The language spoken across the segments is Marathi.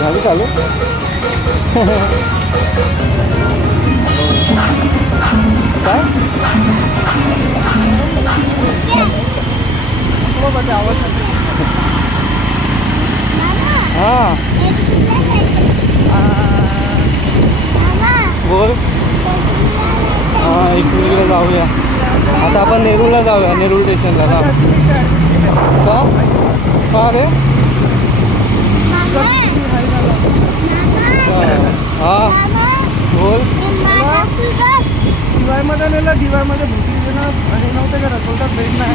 झाली चालू. काय आवाज हां बोल. हां एकविरीला जाऊया. आता आपण नेरूळला जाऊया, नेरूळ स्टेशनला ना. का रे? हां बोल. दिवाळीमध्ये नेलं, दिवाळीमध्ये भुकली ना आणि नव्हते का रसोटा भेट नाही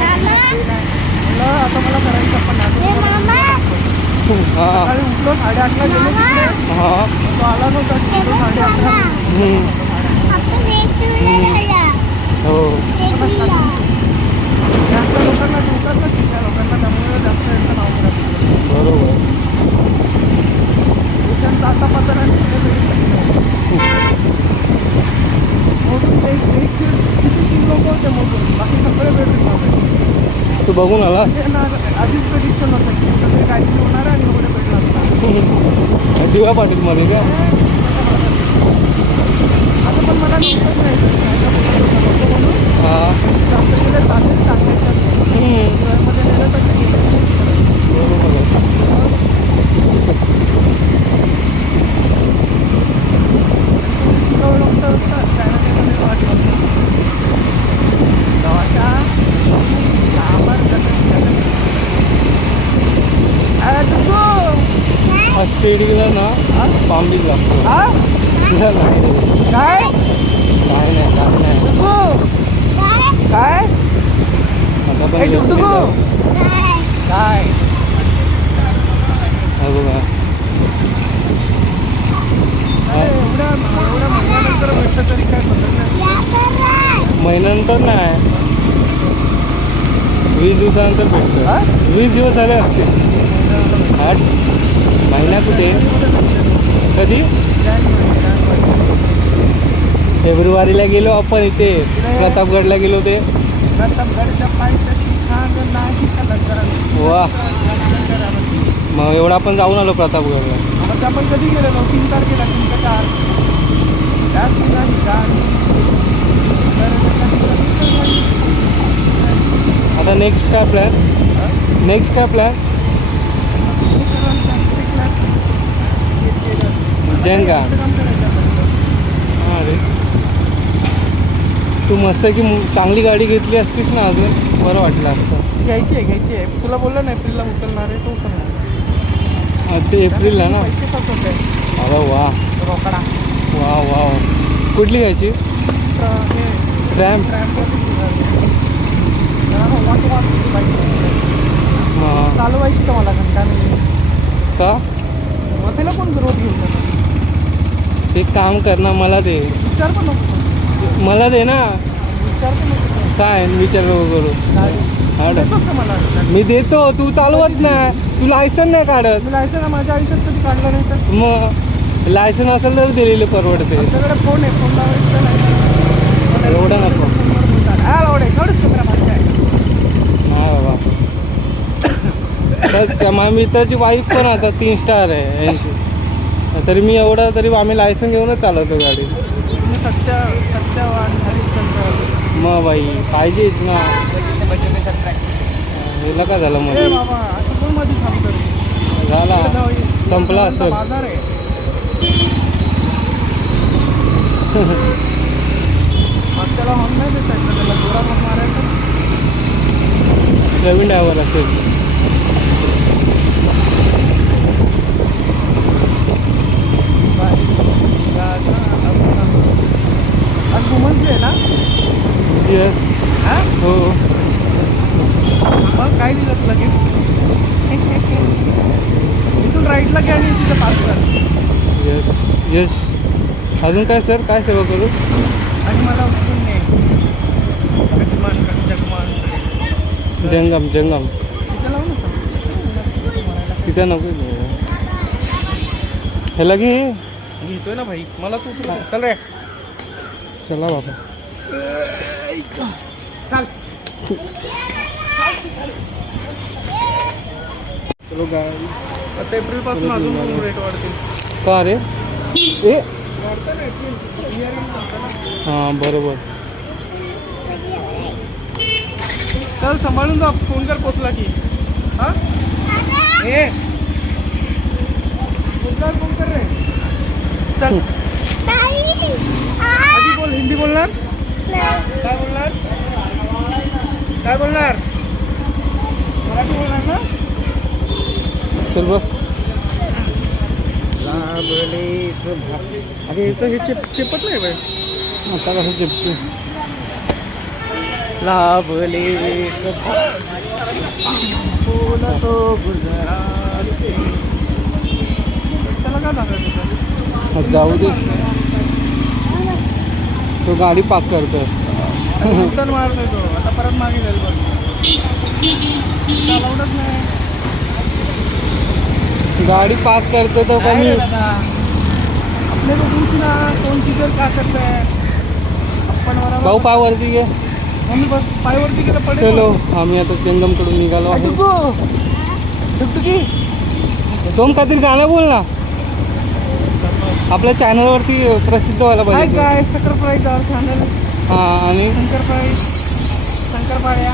आता मला करायचं. पण हां सकाळी उठलो 8:30ला गेलो तिकडे. हां तो आला नव्हता. 11:30 हो जास्त लोकांना ठेवतात ना तिथल्या लोकांना, त्यामुळे जास्त यांचं नाव करत. बरोबर. त्यांचा आता पत्र मोठून किती 3 लोक होते मोठून, बाकी सगळे भेटून तू बघून आला. आधीच प्रेडिक्शन होतं की सगळे गाडी होणार आणि एवढे भेटला असणार. दिवा पाटील मध्ये का? आता पण मला नव्हतंच नाही म्हणून हां जास्त गेले चालेल चांगले मध्ये नेलं तर स्टेडीला ना पामबीच लागतो. काय काय काय आता पण काय बघा एवढ्या महिन्यानंतर भेटलं तरी काय म्हणत महिन्यानंतर नाही, 20 दिवसानंतर भेटतं. 20 दिवस झाले असतील. 8 महिना कुठे? कधी? फेब्रुवारीला गेलो आपण इथे प्रतापगडला गेलो ते. वा मग एवढा आपण जाऊन आलो प्रतापगडला. आपण कधी गेलेलो? 3 तारखेला 3 का 4. आता नेक्स्ट काय प्लॅन? नेक्स्ट काय प्लॅन? जंगा. अरे तू मस्त की चांगली गाडी घेतली असतीस ना, अजून बरं वाटलं असतं. घ्यायची आहे. तुला बोललं ना एप्रिलला उचलणार आहे, तो उचलणार. अच्छा एप्रिलला ना. अरे वा रोकडा. वा वा. कुठली घ्यायची? ट्रॅम्प. हां चालवायची का मला घंटा नाही का? वसेला पण रोज घेऊन जातो. एक काम कर ना, मला दे. विचार पण नको. मला दे ना. विचार पण नको. काय विचार करू? मला मी देतो, तू चालवत नाही. तू लायसन नाही काढत. मी लायसन माझ्या आयुष्यात कधी काढलं नाही तर. मग लायसन असेल तर दिलेलं परवडते. आमच्याकडे फोन आहे, फोन लावायचं नाही. एवढं नको. नाही बाबा. तर माझ्या मित्राची वाईफ पण आता 3 स्टार आहे यांची. तरी मी एवढा तरी आम्ही लायसन घेऊनच चालवतो गाडी. मग बाई पाहिजेच ना. हिला काय झालं मध्ये? झाला संपला असेल. नवीन ड्रायव्हर असेल. येस हो. मग काय दिलं लगेच? इथून राईटला घ्या आणि तिथं पास कर. येस. अजून काय सर, काय सेवा करू? आणि मला उचलून नाही. जंगम तिथं लावू ना. तिथं नको. ह्याला घे. घेतोय ना भाई, मला तू चल रे. चला बाबा चल. चलो गाइस, आता एप्रिलपासून अजून रेट वाढतील. का रे? ए वाढतं ना एप्रिल इयरिंग वाढतं ना. हां बरोबर. चल सांभाळून जा, फोन कर पोचला की. हा ए पोचला फोन कर रे. चल आधी बोल. हिंदी बोलणार? काय बोलणार? काय बोलणार? मराठी बोलणार ना? चल बस. अरे याचं हे चेपत नाही बाय. आता कसं चिपते? लाभले बोला तो गुजरात. त्याला काय सांगायचं? जाऊ दे, तो गाडी पाक करतोय. रिटर्न मारतोय तो. आता परत मागे जाईल बघ. चालवलंच नाही. गाडी पाक करतो तो काय कमी. रे दादा? अपने को पूछना कौन चीजर क्या करता है. आपण मला भाऊ पायवरती घे. मम्मी बस पायवरती गेलं पडेल. चलो आम्ही आता चंगमकडून निघालो आहे. सोम काहीतरी गाणं बोल ना, आपल्या चॅनलवरती प्रसिद्ध व्हायला काय पाहिजे. काय शंकरपाळी चॅनल. हां आणि शंकरपाळी शंकरपाळ्या.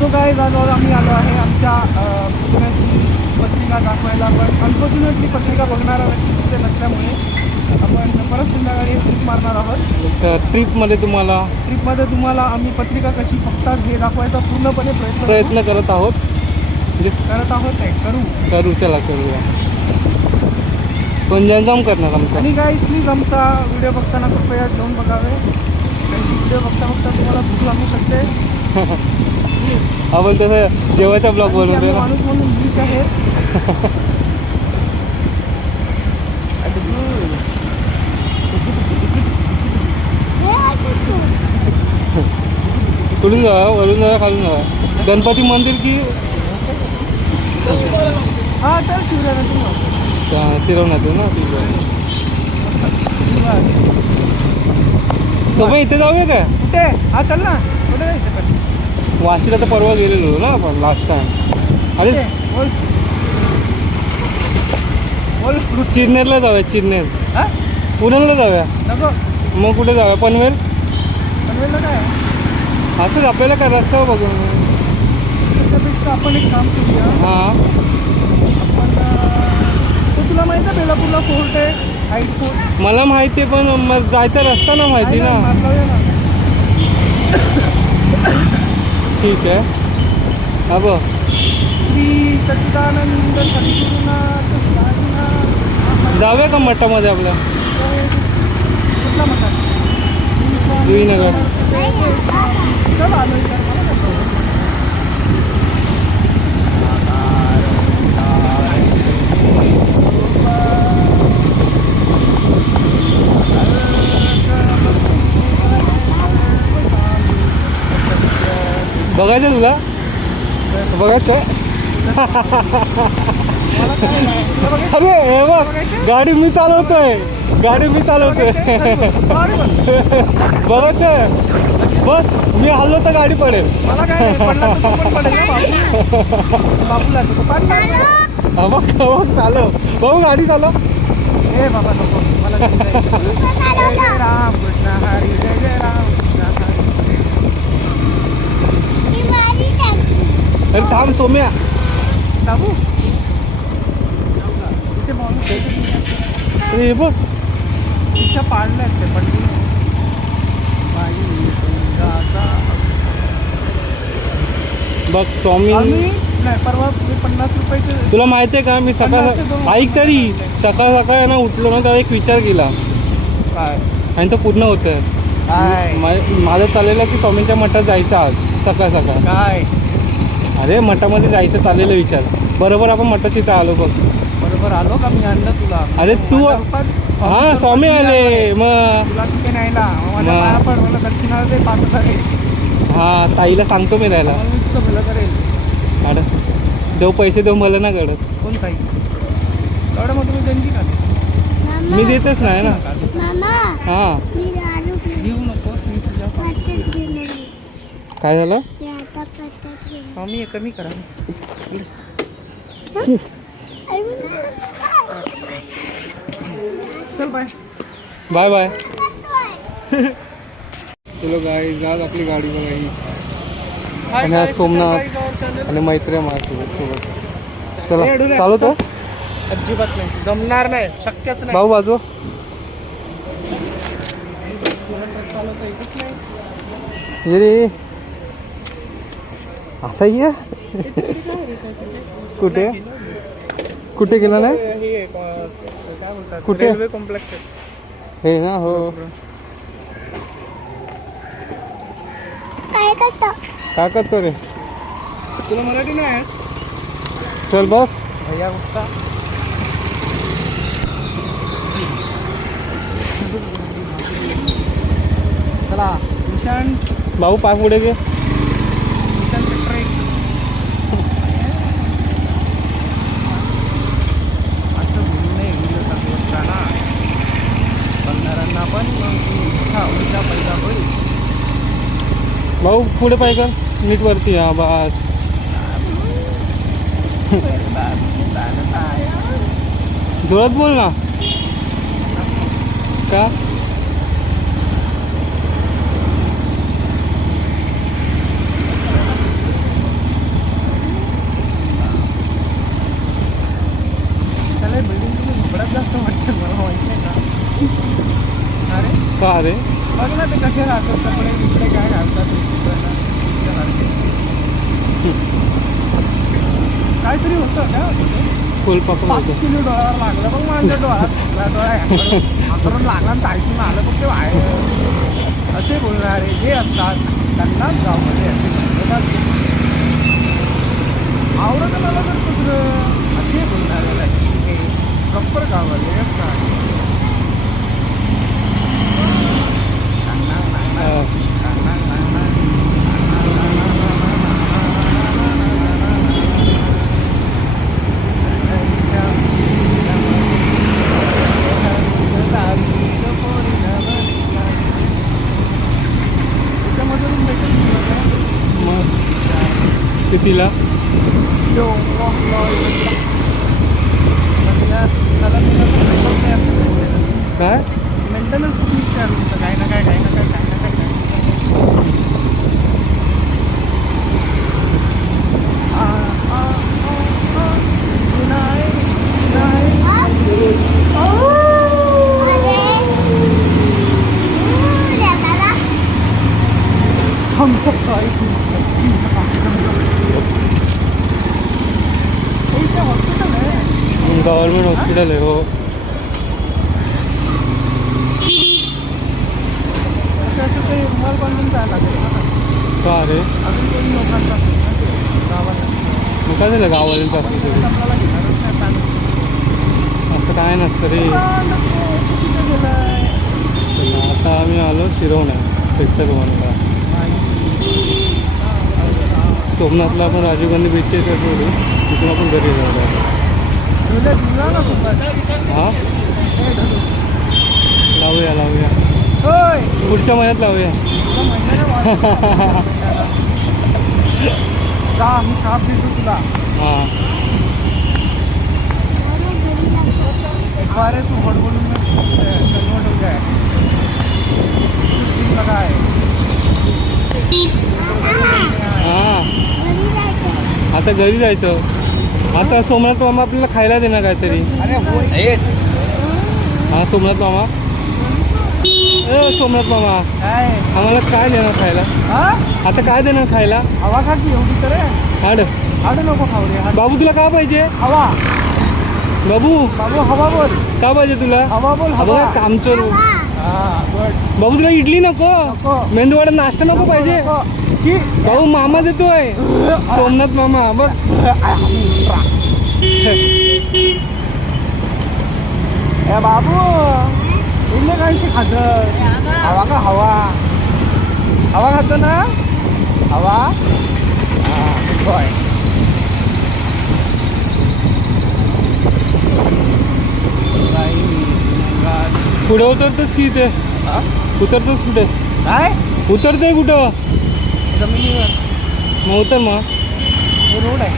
तो काय जागेवर आम्ही आलो आहे आमच्या पुतण्याची पत्रिका दाखवायला. पण अनफॉर्च्युनेटली पत्रिका बघणारा व्यक्ती तिथे नसल्यामुळे आपण परत संध्याकाळी ट्रिप मारणार आहोत. ट्रिपमध्ये तुम्हाला ट्रिपमध्ये तुम्हाला आम्ही पत्रिका कशी बघतात हे दाखवायचा पूर्णपणे प्रयत्न करत आहोत. म्हणजे करत आहोत. करू, चला करूया. पण जंजाम करणार आमचा. आणि काय प्लीज आमचा व्हिडिओ बघताना कृपया जेवण बघावे. व्हिडिओ बघता बघता तुम्हाला भूक लागू शकते. आपण तसं जेवायचा ब्लॉग बनवतोय ना. माणूस म्हणून वीक आहे. कुठून जावा, वरून जावा, खालून जावा? गणपती मंदिर की हा तर शिवरायातून शिरवण्यात ना. ठीक आहे. सोबत इथे जाऊया का? कुठे? हा चल ना. कुठे जायचं पण? वाशीला तर परवा गेलेलो ना आपण लास्ट टाइम. अरे बोल बोल. चिरनेरला जाऊया. चिरनेर हा पुण्याला जाऊया. नको. मग कुठे जाऊया? पनवेल. पनवेलला काय आहे? असंच आपल्याला काय रस्ता बघून. त्याच्यापेक्षा आपण एक काम करूया. हां आपण तो तुला माहिती आहे बेलापूरला फोर्ट आहे, हाईट फोर्ट. मला माहिती आहे, पण मग जायचा रस्ता ना माहिती ना. ठीक आहे. हा बघ श्री सच्चिदानंद सद्गुरुनाथ स्वामीनाथ. जाऊया का मठामध्ये आपल्या? कुठला मठा? श्रीनगर. चल आलो इकडे. मला कसं बघायचं तुला? बघायचं. अरे हे बघ, गाडी मी चालवतोय. बघायचं. बघ मी हल्लो तर गाडी पडेल. मला काय नाही, पडला तर तो पण पडेल ना बाबू. बाबूला तो पाणी मारतो. हा बघ चालव. भाऊ गाडी चालव. ए बाबा नको मला जय जय राम कृष्ण हरी जय जय राम कृष्ण हरी. अरे थांब सोम्या. बाबू इथे माणूस अरे हे बघ इच्छा पाडल्यात ते पण बघ स्वामी. आम्ही नाही परवा मी 50 रुपयाचे. तुला माहिती आहे का, मी सकाळ ऐक तरी सकाळ सकाळ ना उठलो ना तर एक विचार केला काय आणि तो पूर्ण होतोय. काय माझं चाललेलं की स्वामींच्या मठात जायचं आज सकाळ सकाळ. काय अरे मठामध्ये जायचं चाललेलं विचार. बरोबर आपण मठाची इथं आलो बघ. बरोबर आलो का मी आणलं तुला. अरे तू हां स्वामी आले मग. तुला तिथे न्यायला माझ्या मग. पाया पड. मला दक्षिणा दे 5,000. हां ताईला सांगतो मी द्यायला. मला नुसतं भलं करेल. काढ देऊ पैसे देऊ मला ना कळत. कोण ताई? एवढं मग तुम्ही देणगी का? मी देतच नाही ना. हां घेऊ नको मी तुझ्या काय झालं? स्वामी हे कमी करा. चल बाय. Bye bye. चलो गाईज, आज आपली गाडी बघा ही. आणि आज सोमनाथ आणि मैत्र्या माझ्यासोबत. चला चालवतो. अजिबात नाही, जमणार नाही, शक्यच नाही. भाऊ बाजू. चालवता येतच नाही. ये रे असा आहे. कुठे कुठे गेला ना? हे काय बोलतात, कुठे? Railway complex. हे ना. हो. काय करतो रे? तुला मराठी नाही? चल बस. भैया उठता. चला ईशान. भाऊ पाय पुढे घे. ईशान सेक्टर 1. असं बोलू नये, व्हिडिओ चालवत ना बंधारांना पण उलटा पैदा होईल. भाऊ पुढे पाय कर. नीट वरती. हा बस. जोरात बोल ना. का? त्याला बिल्डिंग तुम्ही घबरात जास्त वाटतं, मला माहिती आहे का? अरे का रे? बघ ना ते कसे राहतात, कपडे बिपडे काय घालतात काहीतरी होतं. काय होतं ते? फुल पकडून 5 किलो डोळ्यावर लागलं बघ माझ्या डोळा हातरून लागला आणि ऐकून आलं. पण ते बाहेर असे बोलणारे जे असतात त्यांनाच गावमध्ये आवडत मला तर कुठं असे बोलणारे प्रॉपर गाववाले असतात. कितीला? काय मेंटेनन्स खूप विचारलं काय ना काय काय ना काय काय ना काय काय. हॉस्पिटल आहे, गव्हर्नमेंट हॉस्पिटल आहे. हो. त्याचं काही रुमाल बांधून जायला लागेल ना. का रे? अजून कोणी लोकांचा गावाला मग काय झालं गावाला असतं तरी? आपल्याला घेणारच नाही चालू. असं काय नसतं रे. कुठे गेलाय? आता आम्ही आलो शिरवणे सेक्टर 1ला. सोमनाथला आपण राजीव गांधी बीचच्या इथे सोडू, तिथून आपण घरी जाऊ. हां लावूया पुढच्या महिन्यात लावूया. मी साप देतो तुला. हां अरे तू हड बोलून काय हां आता घरी जायचं. आता सोमनाथ मामा आपल्याला खायला देणार काहीतरी. अरे हां सोमनाथ मामा. सोमनाथ मामा काय आम्हाला काय देणार खायला? आता काय देणार खायला? हवा खा की एवढी तर हाड हाड नको खाऊ रे. बाबू तुला काय पाहिजे? हवा. बाबू बाबू हवा बोल. काय पाहिजे तुला? हवा बोल. हवा बघा कामचोर. बाबू तुला इडली नको? मेंदूवडा नाश्ता नको पाहिजे? भाऊ मामा देतोय सोमनाथ मामा. बघ बाबू इडली कायशी खात? हवा का हवा? हवा खातो ना? हवा बॉय. पुढे उतरतोस की इथे? उतरतोस कुठे? काय उतरतोय कुठं? जमिनीवर. मग उतर मग. हे रोड आहे.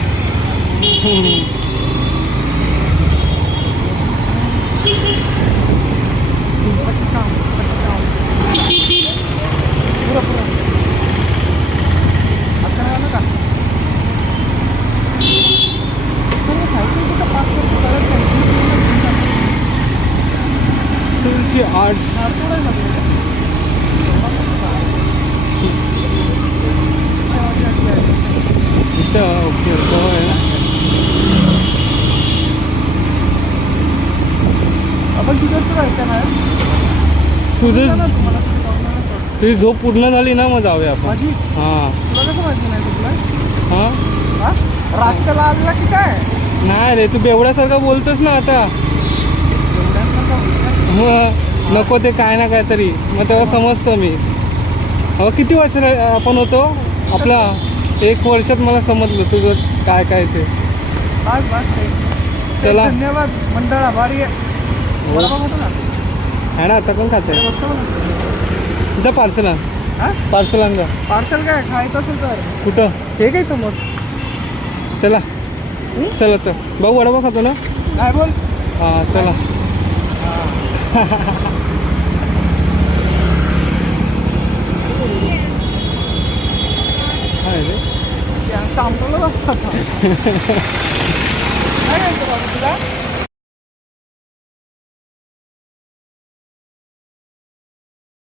पटकन, पटकन. पुरं, पुरं. आता आलं का? पण हे सायकल कुठं पास करतो कळत नाही. सिलची आर्ट्स. हा, पुढं आहे ना तुझं. इथं ओके आहे. आपण तिकडचं जायचं ना. तुझं तुम्हाला तिथे जाऊन नाही सोडत. तुझी झोप पूर्ण झाली ना मग जाऊया आपण. माझी हां तुला कसं माहिती नाही तुला? हां हा? रातच्याला आलेला की काय? नाही रे, तू बेवड्यासारखं बोलतोस ना आता. एवढ्यांना मग नको ते काय ना काय तरी, मग तेव्हा समजतं मी. अहो किती वर्ष आपण होतो आपला 1 वर्षात मला समजलं तुझं काय काय ते. बस बस ते. चला. धन्यवाद मंडळ आभारी आहे. वडापाव खातो ना? आहे ना, आता पण खाते. अरे बसतो ना. जा पार्सल आण. हा? पार्सल आण जा. पार्सल काय खायचं असेल तर कुठं? हे काय समोर चला चला चल. भाऊ वडापाव खातो ना? काय बोल. हां चला. काय रे? चांगलंच असतं आता. काय खायचं बाबा तुला?